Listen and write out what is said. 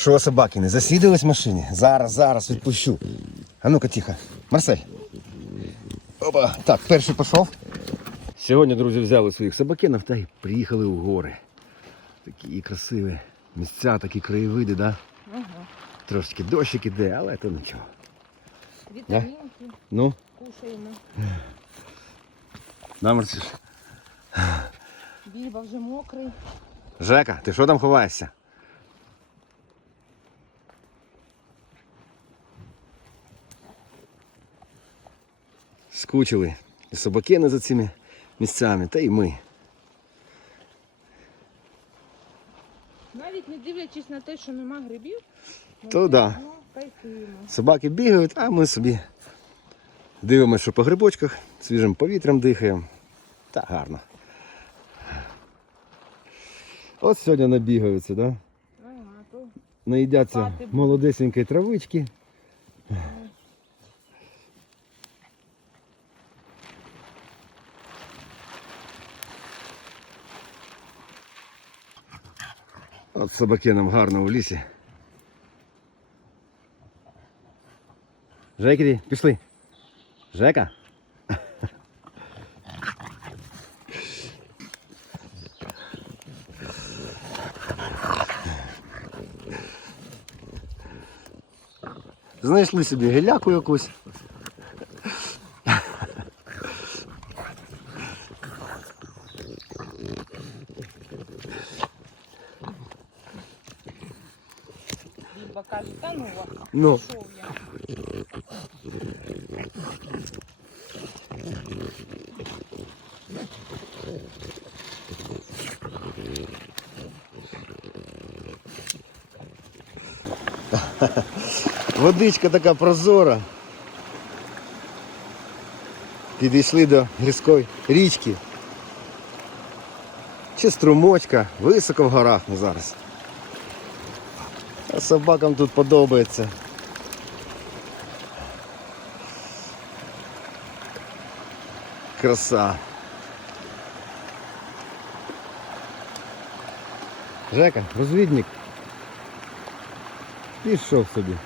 Що, собаки, не засідались в машині? Зараз, зараз відпущу. А ну-ка, тихо. Марсель. Опа. Так, перший пішов. Сьогодні, друзі, взяли своїх собакинів та й приїхали у гори. Такі красиві місця, такі краєвиди, да? Ага. Трошки дощик іде, але то нічого. Вітамінки Ну, кушаємо. на, Біба вже мокрий. Жека, ти що там ховаєшся? Скучили. І собакини за цими місцями, та й ми. Навіть не дивлячись на те, що нема грибів, То да. кайфуємо. Собаки бігають, а ми собі дивимося, що по грибочках, свіжим повітрям дихаємо. Та гарно. От сьогодні набігаються, да? Ага, то наїдяться молодесенької травички. От собаки нам гарно в лісі. Жекері, пішли. Жека. Знайшли собі геляку якусь. Біба каже, та ну вас, Ну. пішов я. Водичка така прозора. Підійшли до гірської річки. Чи струмочка, високо в горах ми зараз. А собакам тут подобається. Краса. Жека, розвідник. Пішов собі.